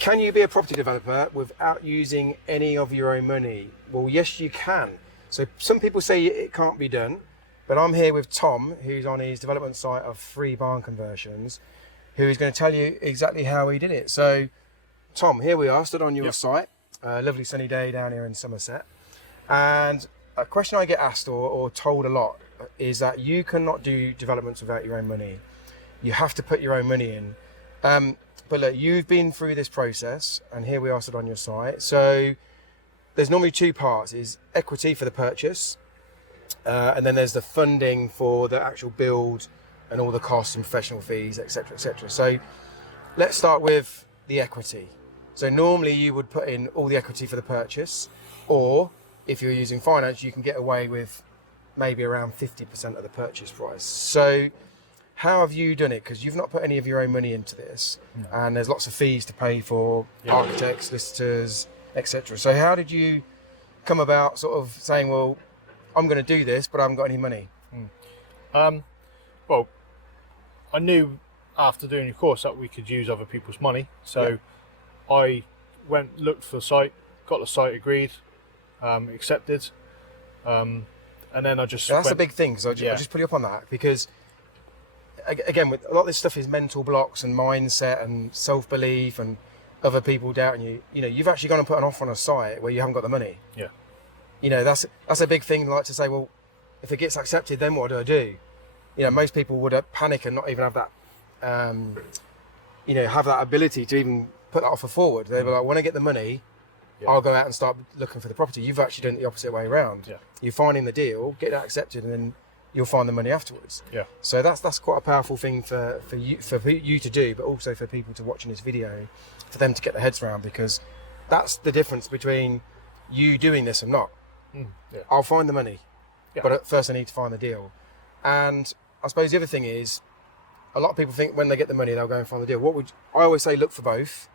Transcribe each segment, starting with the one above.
Can you be a property developer without using any of your own money? Well, yes, you can. So some people say it can't be done, but I'm here with Tom, who's on his development site of 3 barn conversions, who is going to tell you exactly how he did it. So, Tom, here we are, stood on your site. A lovely sunny day down here in Somerset. And a question I get asked or told a lot is that you cannot do developments without your own money. You have to put your own money in. But look, you've been through this process, and here we are stood on your site. So there's normally 2 parts: is equity for the purchase, and then there's the funding for the actual build and all the costs and professional fees, etc., etc. So let's start with the equity. So normally you would put in all the equity for the purchase, or if you're using finance, you can get away with maybe around 50% of the purchase price. So how have you done it? Because you've not put any of your own money into this, and there's lots of fees to pay for architects, solicitors, etc. So how did you come about sort of saying, well, I'm going to do this, but I haven't got any money? Well, I knew after doing your course that we could use other people's money. So I looked for the site, got the site agreed, accepted, and then I just... So that's a big thing, so I'll just put you up on that, because again, with a lot of this stuff is mental blocks and mindset and self-belief and other people doubting you. You know, you've actually gone and put an offer on a site where you haven't got the money. Yeah. You know, that's a big thing. Like to say, well, if it gets accepted, then what do I do? You know, most people would panic and not even have that, have that ability to even put that offer forward. They'd be like, when I get the money, I'll go out and start looking for the property. You've actually done it the opposite way around. Yeah. You're finding the deal, get that accepted, and then you'll find the money afterwards. Yeah. So that's quite a powerful thing for you to do, but also for people to watch in this video, for them to get their heads around, because that's the difference between you doing this and not. I'll find the money, but at first I need to find the deal. And I suppose the other thing is, a lot of people think when they get the money they'll go and find the deal. I always say look for both,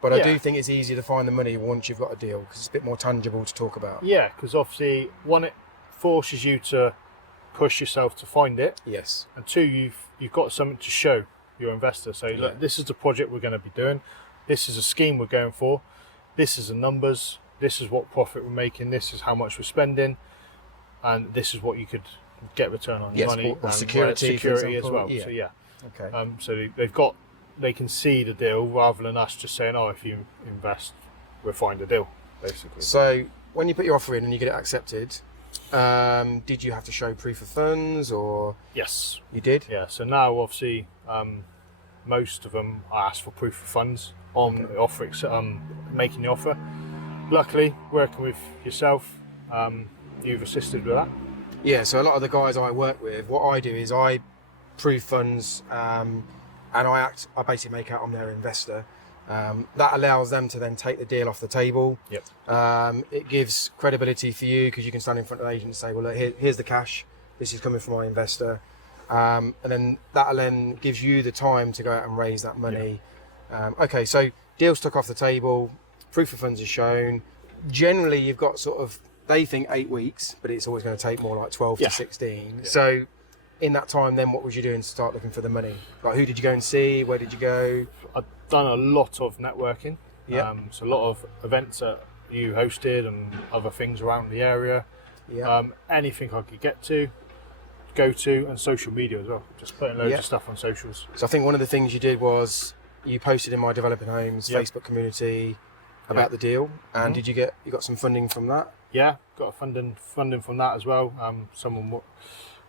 but I do think it's easier to find the money once you've got a deal, because it's a bit more tangible to talk about. Yeah, because obviously, one, it forces you to push yourself to find it. Yes. And 2, you've got something to show your investor. So look, this is the project we're going to be doing. This is a scheme we're going for. This is the numbers. This is what profit we're making. This is how much we're spending, and this is what you could get return on your money. Or and security as well. Yeah. So Okay. So they can see the deal rather than us just saying, oh, if you invest, we'll find a deal, basically. So when you put your offer in and you get it accepted, did you have to show proof of funds, or? Yes. You did? Yeah. So now, obviously, most of them ask for proof of funds on the offer, making the offer. Luckily, working with yourself, you've assisted with that. Yeah, so a lot of the guys I work with, what I do is I prove funds, and I basically make out I'm their investor. That allows them to then take the deal off the table. Yep. It gives credibility for you, because you can stand in front of the agent and say, well, look, here's the cash, this is coming from my investor. And then that then gives you the time to go out and raise that money. Yeah. Okay, so deals took off the table, proof of funds is shown. Generally, you've got sort of, they think 8 weeks, but it's always going to take more like 12 to 16. Yeah. So in that time, then what was you doing to start looking for the money? Like, who did you go and see? Where did you go? I've done a lot of networking. Yeah. So a lot of events that you hosted and other things around the area. Yeah. Anything I could get to, go to, and social media as well. Just putting loads of stuff on socials. So I think one of the things you did was you posted in my Developing Homes Facebook community about the deal, and did you got some funding from that? Yeah, got a funding from that as well.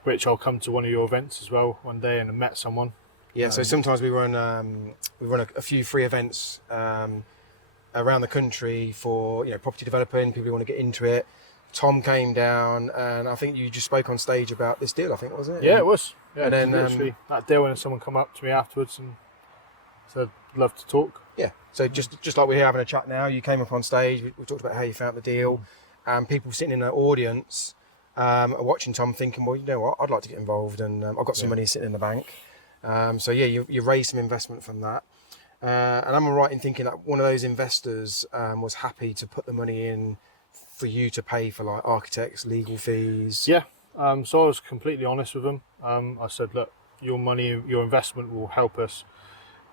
Which I'll come to one of your events as well one day, and I met someone. Yeah, so sometimes we run a few free events around the country for property developing, people who want to get into it. Tom came down, and I think you just spoke on stage about this deal, I think, wasn't it? Yeah, it was. Yeah, and then literally that deal, and someone come up to me afterwards and said, "Love to talk." Yeah. So just like we're here having a chat now, you came up on stage. We talked about how you found the deal, and people sitting in the audience are watching Tom, thinking, "Well, you know what? I'd like to get involved, and I've got some money sitting in the bank." So yeah, you raised some investment from that, and I'm right in thinking that one of those investors was happy to put the money in for you to pay for like architects, legal fees. Yeah. So I was completely honest with them. I said, look, your money, your investment will help us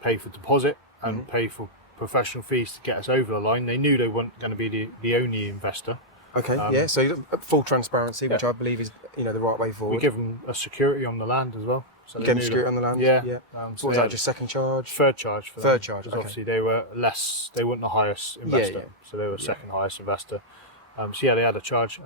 pay for deposit and pay for professional fees to get us over the line. They knew they weren't going to be the only investor. Okay, yeah. So full transparency, which I believe is the right way forward. We give them a security on the land as well. So you gave them security on the land. Yeah. So what was that? Just second charge? Third charge for them. Third charge. Because okay. obviously they were less. They weren't the highest investor. So they were second highest investor. So yeah, they had a charge,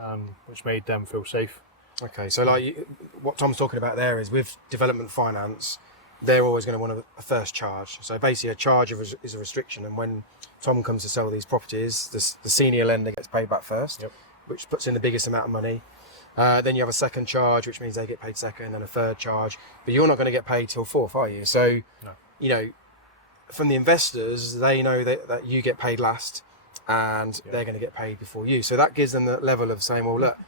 which made them feel safe. Okay, so like what Tom's talking about there is with development finance, they're always going to want a first charge. So basically a charge is a restriction, and when Tom comes to sell these properties, the senior lender gets paid back first, which puts in the biggest amount of money. Then you have a second charge, which means they get paid second, and a third charge, but you're not going to get paid till fourth, are you? So, from the investors, they know that you get paid last, and they're going to get paid before you. So that gives them the level of saying, well, look,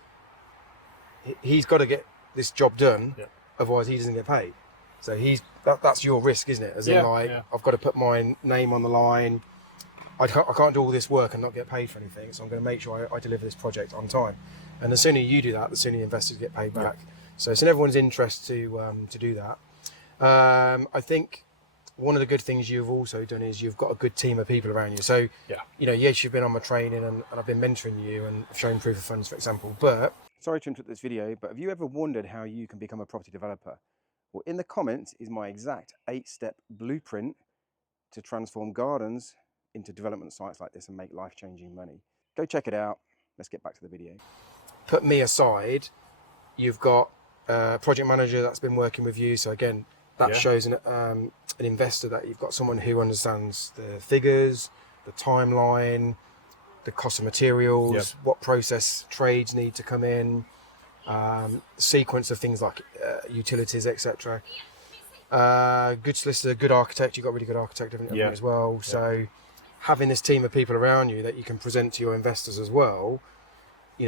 he's got to get this job done, otherwise he doesn't get paid. So that's your risk, isn't it? As in, I've got to put my name on the line. I can't do all this work and not get paid for anything. So I'm going to make sure I deliver this project on time. And the sooner you do that, the sooner the investors get paid back. So it's in everyone's interest to do that. I think one of the good things you've also done is you've got a good team of people around you. So, yes, you've been on my training and I've been mentoring you and shown proof of funds, for example. But sorry to interrupt this video, but have you ever wondered how you can become a property developer? Well, in the comments is my exact 8-step blueprint to transform gardens into development sites like this and make life-changing money. Go check it out. Let's get back to the video. Put me aside, you've got a project manager that's been working with you. So again, that shows an investor that you've got someone who understands the figures, the timeline, the cost of materials, what process trades need to come in, sequence of things like utilities, etc. Good solicitor, good architect. You've got a really good architect as well. So having this team of people around you that you can present to your investors as well,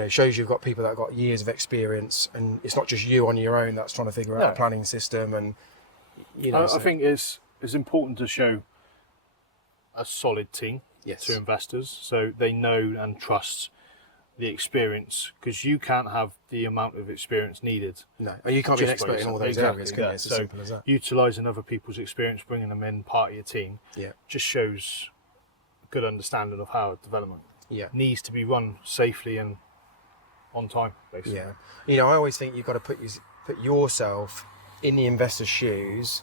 shows you've got people that have got years of experience, and it's not just you on your own that's trying to figure out a planning system. And I think it's important to show a solid team to investors, so they know and trust the experience, because you can't have the amount of experience needed. No, and you can't be an expert in all those areas, can you? It's as simple as that. Utilising other people's experience, bringing them in, part of your team, just shows a good understanding of how a development needs to be run safely and on time, basically. I always think you've got to put yourself in the investor's shoes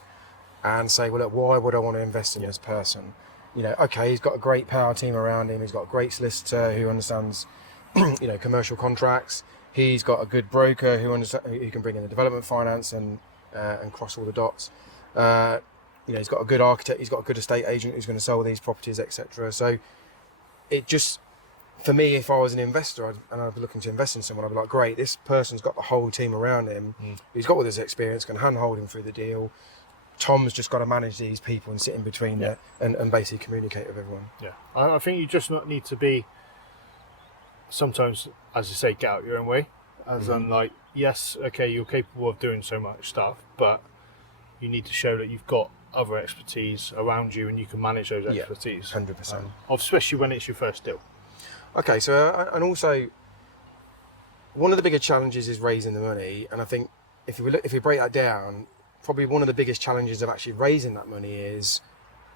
and say, well, look, why would I want to invest in this person? Okay, he's got a great power team around him. He's got a great solicitor who understands commercial contracts. He's got a good broker who can bring in the development finance and cross all the dots. He's got a good architect. He's got a good estate agent who's going to sell these properties, etc. So it just, for me, if I was an investor and I was looking to invest in someone, I'd be like, great, this person's got the whole team around him. He's got all this experience, can handhold him through the deal. Tom's just got to manage these people and sit in between and basically communicate with everyone. I think you just not need to be, sometimes, as you say, get out your own way. As in, like, yes, okay, you're capable of doing so much stuff, but you need to show that you've got other expertise around you and you can manage those expertise. 100%. Especially when it's your first deal. Okay, so, and also, one of the bigger challenges is raising the money, and I think if we break that down, probably one of the biggest challenges of actually raising that money is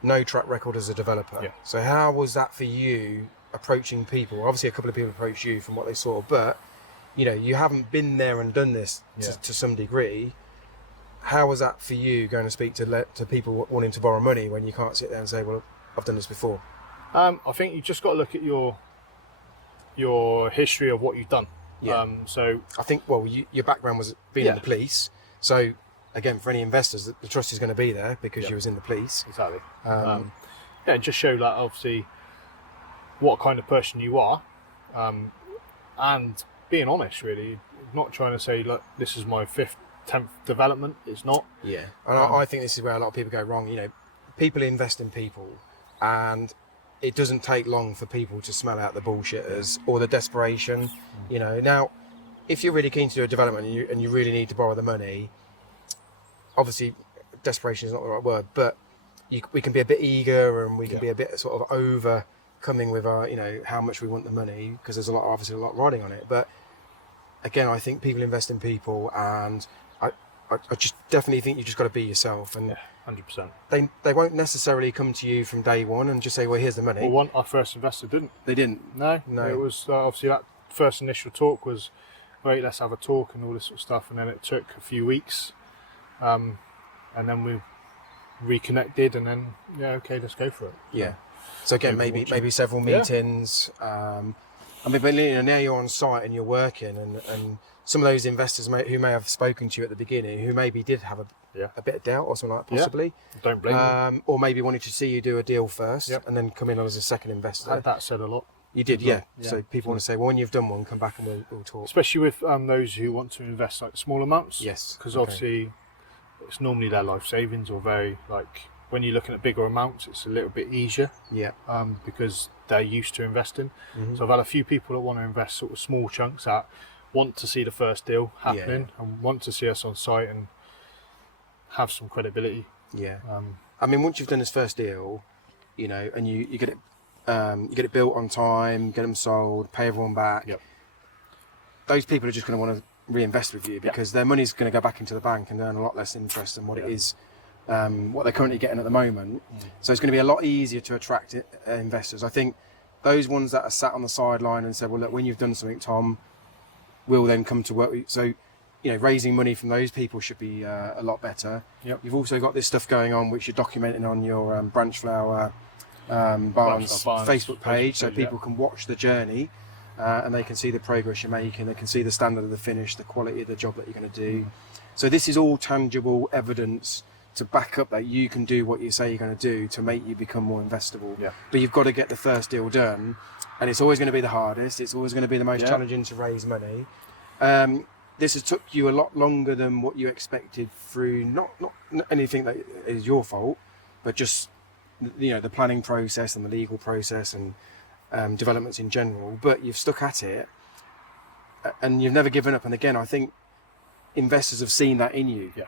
no track record as a developer. So how was that for you approaching people? Obviously a couple of people approached you from what they saw, but you haven't been there and done this to some degree. How was that for you, going to speak to people wanting to borrow money when you can't sit there and say, well, I've done this before? I think you just got to look at your history of what you've done. So I think, your background was being in the police. So again, for any investors, the trust is going to be there because you was in the police. Exactly. Just show that, obviously, what kind of person you are, and being honest, really. Not trying to say, look, this is my 5th, 10th development. It's not. And I think this is where a lot of people go wrong. People invest in people, and it doesn't take long for people to smell out the bullshitters or the desperation. Now, if you're really keen to do a development and you really need to borrow the money, obviously desperation is not the right word, but we can be a bit eager and we can be a bit sort of overcoming with our, how much we want the money, because there's obviously a lot riding on it. But again, I think people invest in people, and I just definitely think you just got to be yourself, and 100%. they won't necessarily come to you from day one and just say, well, here's the money. Well, our first investor didn't. They didn't. No. It was obviously that first initial talk was, great, let's have a talk and all this sort of stuff, and then it took a few weeks, and then we reconnected, and then okay, let's go for it. Yeah. So again, maybe several meetings. I mean, but now you're on site and you're working, and some of those investors who may have spoken to you at the beginning, who maybe did have a bit of doubt or something like that, possibly. Don't blame them. Or maybe wanted to see you do a deal first and then come in as a second investor. That said a lot. You did, yeah. So people want to say, well, when you've done one, come back and we'll talk. Especially with those who want to invest like small amounts. Yes. Because obviously it's normally their life savings, or very, like, when you're looking at bigger amounts, it's a little bit easier. Yeah. Because they're used to investing. Mm-hmm. So I've had a few people that want to invest sort of small chunks that want to see the first deal happening and want to see us on site and have some credibility. Yeah. I mean, once you've done this first deal, and you get it built on time, get them sold, pay everyone back. Yep. Those people are just going to want to reinvest with you because their money's going to go back into the bank and earn a lot less interest than what it is, what they're currently getting at the moment. So it's going to be a lot easier to attract investors. I think those ones that are sat on the sideline and said, well, look, when you've done something, Tom, we'll then come to work with you. So, raising money from those people should be a lot better. Yep. You've also got this stuff going on, which you're documenting on your Branch Flower Barnes Facebook page, so people can watch the journey and they can see the progress you're making, they can see the standard of the finish, the quality of the job that you're going to do. So this is all tangible evidence to back up that you can do what you say you're going to do to make you become more investable. But you've got to get the first deal done, and it's always going to be the hardest, it's always going to be the most challenging to raise money. This has took you a lot longer than what you expected through not anything that is your fault, but just the planning process and the legal process and developments in general. But you've stuck at it and you've never given up. And again, I think investors have seen that in you. Do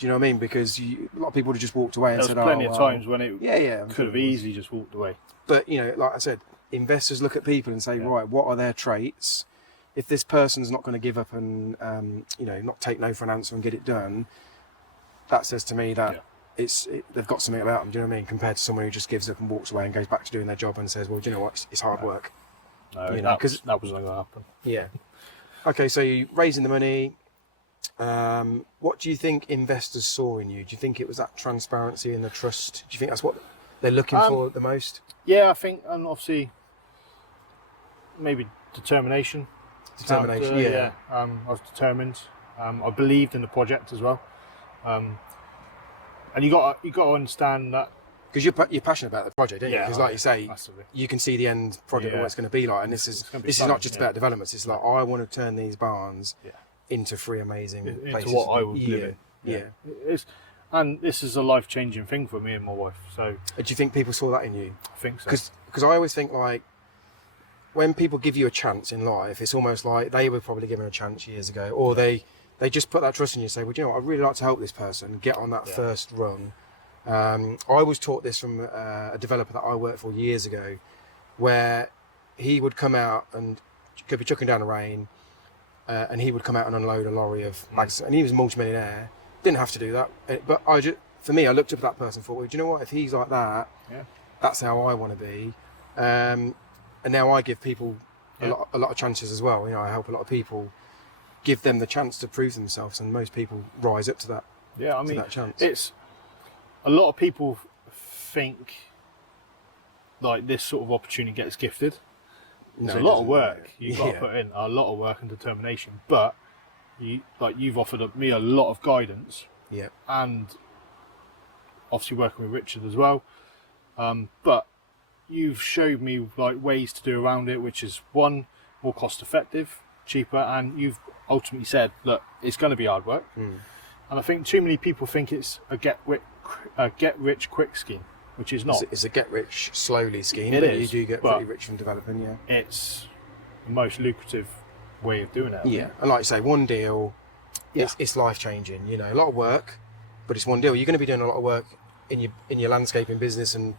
you know what I mean? Because a lot of people would have just walked away and said, "There's plenty of times when it could have easily just walked away." But like I said, investors look at people and say, right, what are their traits? If this person's not going to give up and not take no for an answer and get it done, that says to me that they've got something about them. Do you know what I mean? Compared to someone who just gives up and walks away and goes back to doing their job and says, well, do you know what? It's hard work. No, that wasn't going to happen. Yeah. Okay, so you're raising the money. What do you think investors saw in you? Do you think it was that transparency and the trust? Do you think that's what they're looking for the most? Yeah, I think, and obviously maybe determination. Yeah. I was determined. I believed in the project as well. And you got to understand that, because you're passionate about the project, aren't you? Because like you say, massively. You can see the end project, what it's going to be like, and this is not just about developments. It's like, I want to turn these barns into three amazing places. Into what I would live in. Yeah. And this is a life-changing thing for me and my wife. So, do you think people saw that in you? I think so. Because I always think, like, when people give you a chance in life, it's almost like they were probably given a chance years ago, or they just put that trust in you and say, well, do you know what, I'd really like to help this person get on that first run. I was taught this from a developer that I worked for years ago, where he would come out and could be chucking down the rain, and he would come out and unload a lorry of bags, and he was a multi-millionaire, didn't have to do that. But for me, I looked up at that person and thought, well, do you know what, if he's like that, that's how I want to be. And now I give people a lot of chances as well. I help a lot of people, give them the chance to prove themselves, and most people rise up to that. Yeah, I mean, that chance. It's a lot of people think like this sort of opportunity gets gifted. It's a lot of work. You've got to put in a lot of work and determination. But you've offered me a lot of guidance. Yeah. And obviously working with Richard as well. But you've showed me like ways to do around it, which is one, more cost effective, cheaper, and you've ultimately said, look, it's going to be hard work. And I think too many people think it's a get rich quick scheme, which is not. It's a get rich slowly scheme, it but is, you do get pretty rich from developing. It's the most lucrative way of doing it. Yeah, and like you say, one deal, it's life changing. A lot of work, but it's one deal. You're going to be doing a lot of work in your landscaping business, and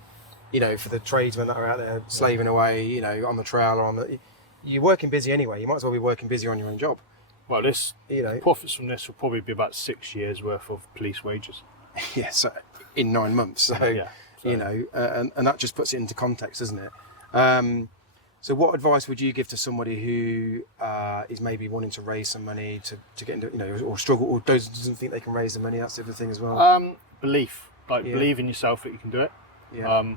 for the tradesmen that are out there slaving away, on the trail or you're working busy anyway. You might as well be working busy on your own job. Well, this You know, profits from this will probably be about 6 years worth of police wages. yeah, so in 9 months. So, Yeah, so- you know, and that just puts it into context, doesn't it? So what advice would you give to somebody who is maybe wanting to raise some money to get into, you know, or struggle, or doesn't think they can raise the money? That's the other thing as well. Belief, like Yeah. believe in yourself that you can do it. Yeah.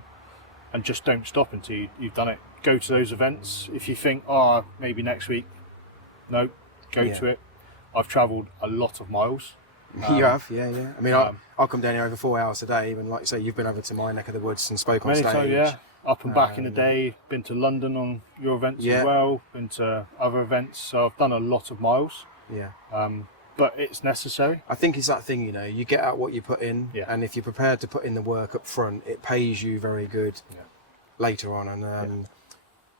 And just don't stop until you've done it. Go to those events. If you think, oh, maybe next week, no, go Yeah. to it. I've travelled a lot of miles. You have, yeah. I mean, I'll come down here over 4 hours a day, and like you say, you've been over to my neck of the woods and spoke on Many stage. times, yeah. Up and back in the day. Been to London on your events Yeah. as well. Been to other events. So I've done a lot of miles. Yeah. But it's necessary. I think it's that thing, you know, you get out what you put in, Yeah. and if you're prepared to put in the work up front, it pays you very good later on. And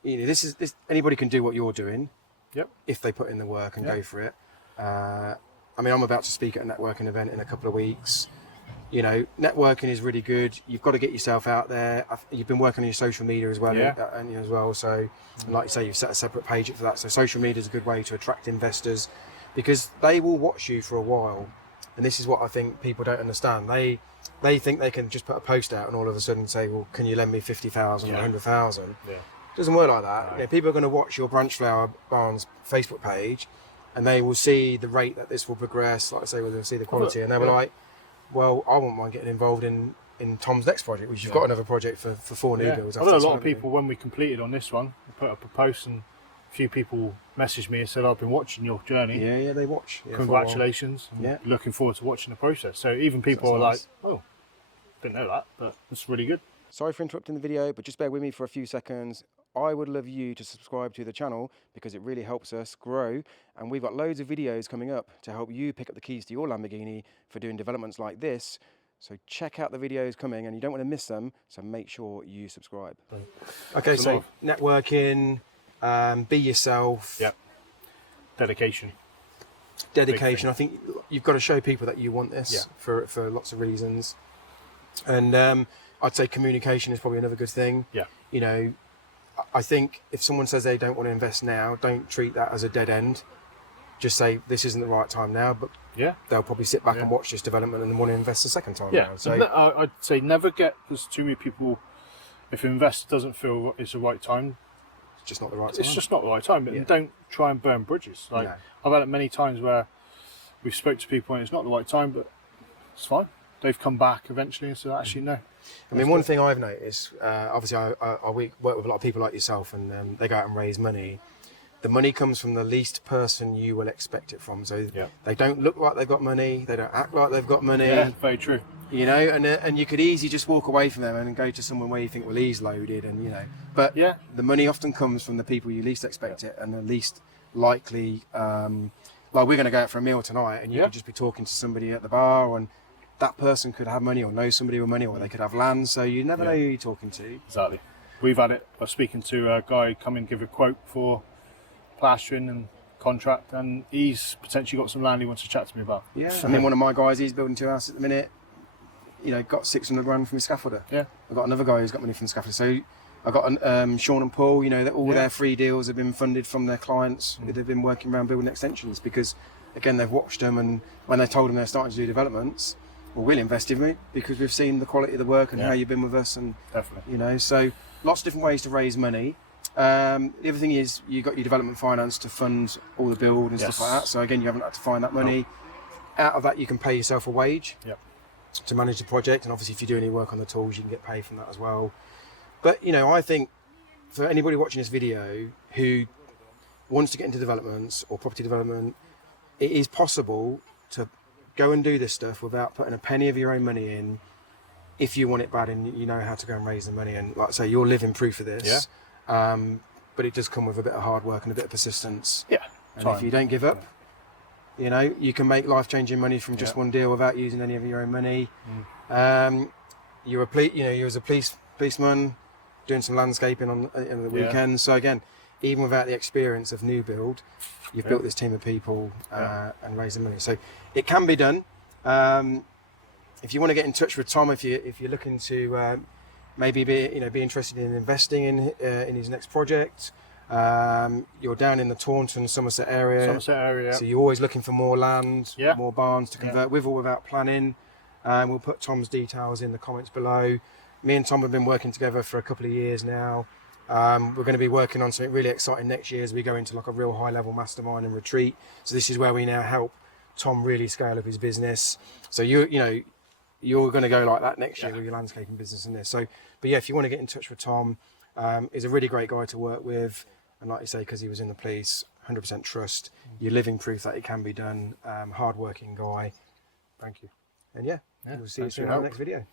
you know, this anybody can do what you're doing, Yep. if they put in the work and go for it. I mean, I'm about to speak at a networking event in a couple of weeks. You know, networking is really good. You've got to get yourself out there. You've been working on your social media as well, and as well. So, and like you say, you've set a separate page up for that. So, social media is a good way to attract investors, because they will watch you for a while. And this is what I think people don't understand. They think they can just put a post out and all of a sudden say, well, can you lend me 50,000 or 100,000? Yeah. It doesn't work like that. No. You know, people are going to watch your Branch Flower Barnes Facebook page, and they will see the rate that this will progress. Like I say, they'll see the quality, and they'll be like, well, I wouldn't mind getting involved in Tom's next project, which you've got another project for 4 new builds. I've had a lot of people, when we completed on this one, put up a post, and a few people messaged me and said, I've been watching your journey. Yeah, they watch. Yeah, Congratulations. Yeah. Looking forward to watching the process. So even people So are that's like, oh, didn't know that, but it's really good. Sorry for interrupting the video, but just bear with me for a few seconds. I would love you to subscribe to the channel, because it really helps us grow, and we've got loads of videos coming up to help you pick up the keys to your Lamborghini for doing developments like this. So check out the videos coming, and you don't want to miss them, so make sure you subscribe. Okay, so networking, be yourself. Yep. Dedication. Dedication. I think you've got to show people that you want this for lots of reasons. And I'd say communication is probably another good thing. Yeah. You know, I think if someone says they don't want to invest now, don't treat that as a dead end. Just say this isn't the right time now, but they'll probably sit back and watch this development and want to invest a second time. Yeah, now. So I'd say never get, because too many people, if an investor doesn't feel it's the right time, it's just not the right time. It's just not the right time. But don't try and burn bridges. Like I've had it many times where we've spoke to people and it's not the right time, but it's fine. They've come back eventually and said, actually, no. I mean, one thing I've noticed, obviously I work with a lot of people like yourself, and they go out and raise money. The money comes from the least person you will expect it from. So they don't look like they've got money. They don't act like they've got money. Yeah, very true. You know, and you could easily just walk away from them and go to someone where you think, well, he's loaded, and you know. But the money often comes from the people you least expect it, and the least likely. Like we're going to go out for a meal tonight, and you could just be talking to somebody at the bar, and that person could have money or know somebody with money, or they could have land. So you never know who you're talking to. Exactly. We've had it. I was speaking to a guy come and give a quote for plastering and contract, and he's potentially got some land he wants to chat to me about. Yeah. I mean, one of my guys, he's building 2 houses at the minute. You know, got 600 grand from his scaffolder. Yeah. I've got another guy who's got money from the scaffolder. So I've got Sean and Paul. You know, that all their free deals have been funded from their clients. They've been working around building extensions because, again, they've watched them, and when they told them they're starting to do developments, well, we'll invest in you because we've seen the quality of the work and how you've been with us, and definitely, you know, so lots of different ways to raise money. The other thing is you got your development finance to fund all the build and stuff like that. So again, you haven't had to find that money. Out of that, you can pay yourself a wage to manage the project, and obviously, if you do any work on the tools, you can get paid from that as well. But you know, I think for anybody watching this video who wants to get into developments or property development, it is possible to go and do this stuff without putting a penny of your own money in, if you want it bad and you know how to go and raise the money. And like I say, you're living proof of this. But it does come with a bit of hard work and a bit of persistence. Yeah. And if you don't give up, you know, you can make life-changing money from just one deal without using any of your own money. You're as a policeman doing some landscaping on the weekends. So again, even without the experience of new build, you've built this team of people and raised the money. So it can be done. If you want to get in touch with Tom, if you're looking to maybe be interested in investing in his next project, You're down in the Taunton, Somerset area. Somerset area. So you're always looking for more land, Yeah. more barns to convert with or without planning. We'll put Tom's details in the comments below. Me and Tom have been working together for a couple of years now. We're going to be working on something really exciting next year as we go into like a real high level mastermind and retreat. So this is where we now help Tom really scale up his business. So you're going to go like that next year with your landscaping business and this. So, but yeah, if you want to get in touch with Tom, he's a really great guy to work with. And like you say, because he was in the police, 100% trust. You're living proof that it can be done. Hard-working guy. Thank you. And yeah, we'll see you soon in the next video.